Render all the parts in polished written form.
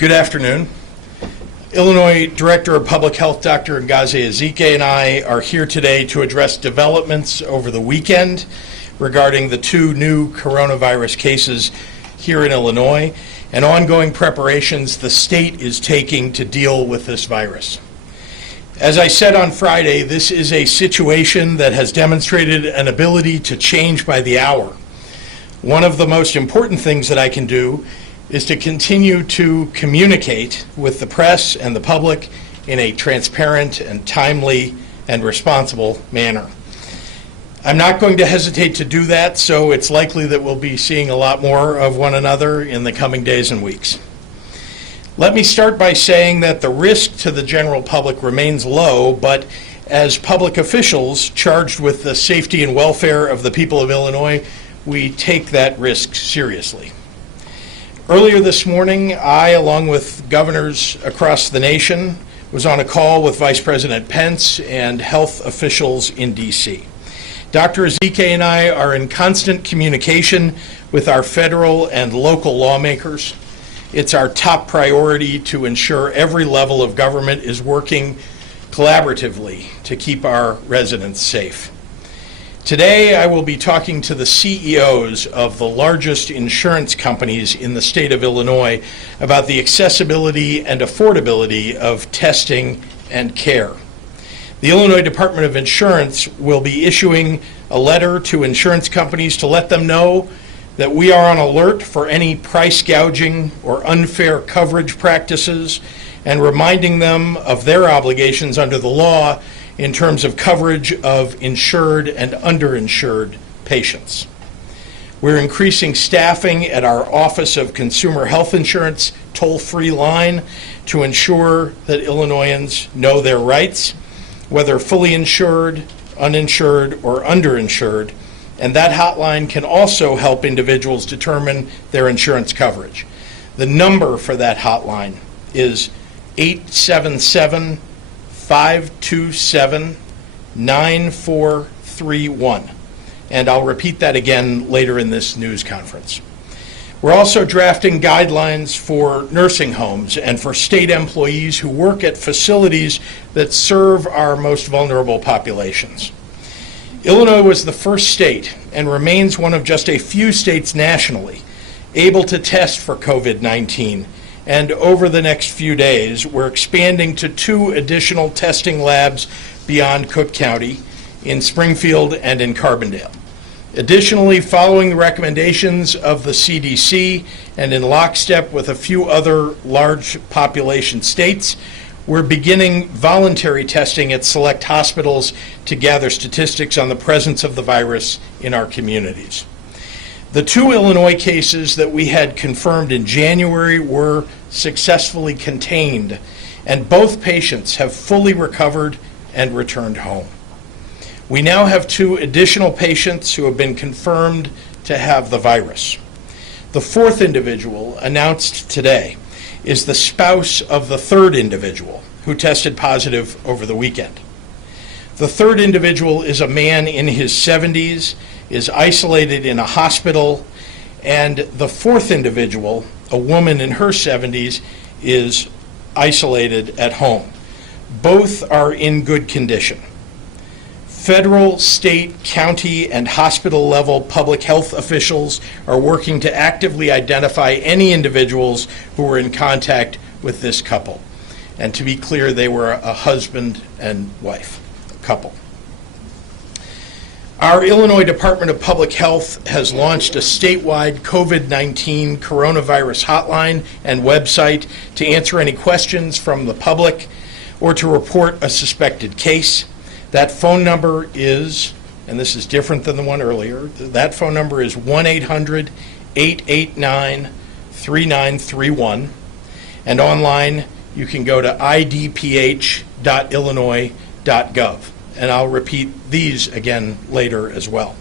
Good afternoon. Illinois Director of Public Health Dr. Ngozi Ezike and I are here today to address developments over the weekend regarding the 2 new coronavirus cases here in Illinois and ongoing preparations the state is taking to deal with this virus. As I said on Friday, this is a situation that has demonstrated an ability to change by the hour. One of the most important things that I can do is to continue to communicate with the press and the public in a transparent and timely and responsible manner. I'm not going to hesitate to do that, so it's likely that we'll be seeing a lot more of one another in the coming days and weeks. Let me start by saying that the risk to the general public remains low, but as public officials charged with the safety and welfare of the people of Illinois, we take that risk seriously. Earlier this morning, I, along with governors across the nation, was on a call with Vice President Pence and health officials in D.C. Dr. Ezike and I are in constant communication with our federal and local lawmakers. It's our top priority to ensure every level of government is working collaboratively to keep our residents safe. Today, I will be talking to the CEOs of the largest insurance companies in the state of Illinois about the accessibility and affordability of testing and care. The Illinois Department of Insurance will be issuing a letter to insurance companies to let them know that we are on alert for any price gouging or unfair coverage practices and reminding them of their obligations under the law in terms of coverage of insured and underinsured patients. We're increasing staffing at our Office of Consumer Health Insurance toll-free line to ensure that Illinoisans know their rights, whether fully insured, uninsured, or underinsured, and that hotline can also help individuals determine their insurance coverage. The number for that hotline is 877-527-9431. And I'll repeat that again later in this news conference. We're also drafting guidelines for nursing homes and for state employees who work at facilities that serve our most vulnerable populations. Illinois was the first state and remains one of just a few states nationally able to test for COVID-19. And over the next few days, we're expanding to 2 additional testing labs beyond Cook County in Springfield and in Carbondale. Additionally, following the recommendations of the CDC and in lockstep with a few other large population states, we're beginning voluntary testing at select hospitals to gather statistics on the presence of the virus in our communities. The 2 Illinois cases that we had confirmed in January were successfully contained, and both patients have fully recovered and returned home. We now have 2 additional patients who have been confirmed to have the virus. The 4th individual announced today is the spouse of the 3rd individual who tested positive over the weekend. The 3rd individual is a man in his 70s, is isolated in a hospital, and the 4th individual, a woman in her 70s, is isolated at home. Both are in good condition. Federal, state, county, and hospital level public health officials are working to actively identify any individuals who were in contact with this couple. And to be clear, they were a husband and wife, a couple. Our Illinois Department of Public Health has launched a statewide COVID-19 coronavirus hotline and website to answer any questions from the public or to report a suspected case. That phone number is, and this is different than the one earlier, that phone number is 1-800-889-3931. And online, you can go to idph.illinois.gov. And I'll repeat these again later as well.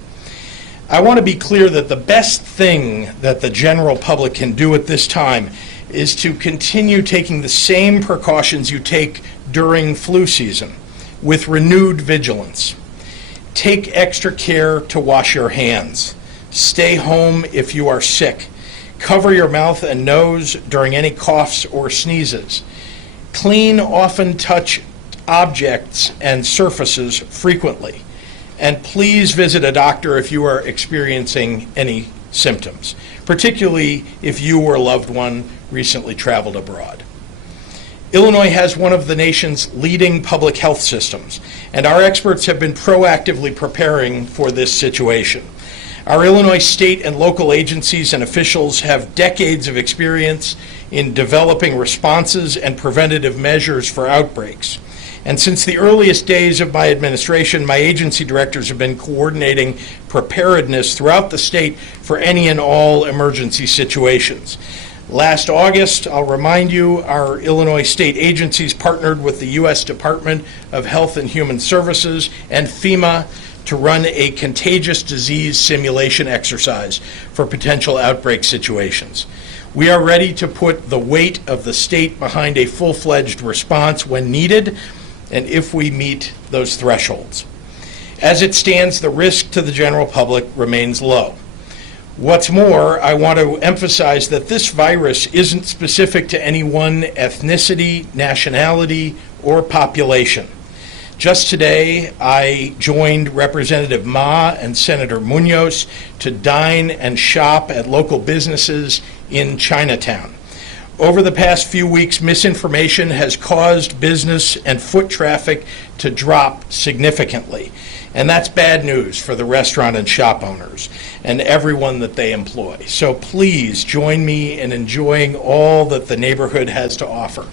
I want to be clear that the best thing that the general public can do at this time is to continue taking the same precautions you take during flu season with renewed vigilance. Take extra care to wash your hands. Stay home if you are sick. Cover your mouth and nose during any coughs or sneezes. Clean, often touch objects and surfaces frequently. And please visit a doctor if you are experiencing any symptoms, particularly if you or a loved one recently traveled abroad. Illinois has one of the nation's leading public health systems, and our experts have been proactively preparing for this situation. Our Illinois state and local agencies and officials have decades of experience in developing responses and preventative measures for outbreaks. And since the earliest days of my administration, my agency directors have been coordinating preparedness throughout the state for any and all emergency situations. Last August, I'll remind you, our Illinois state agencies partnered with the U.S. Department of Health and Human Services and FEMA to run a contagious disease simulation exercise for potential outbreak situations. We are ready to put the weight of the state behind a full-fledged response when needed and if we meet those thresholds. As it stands, the risk to the general public remains low. What's more, I want to emphasize that this virus isn't specific to any one ethnicity, nationality, or population. Just today, I joined Representative Ma and Senator Munoz to dine and shop at local businesses in Chinatown. Over the past few weeks, misinformation has caused business and foot traffic to drop significantly. And that's bad news for the restaurant and shop owners and everyone that they employ. So please join me in enjoying all that the neighborhood has to offer.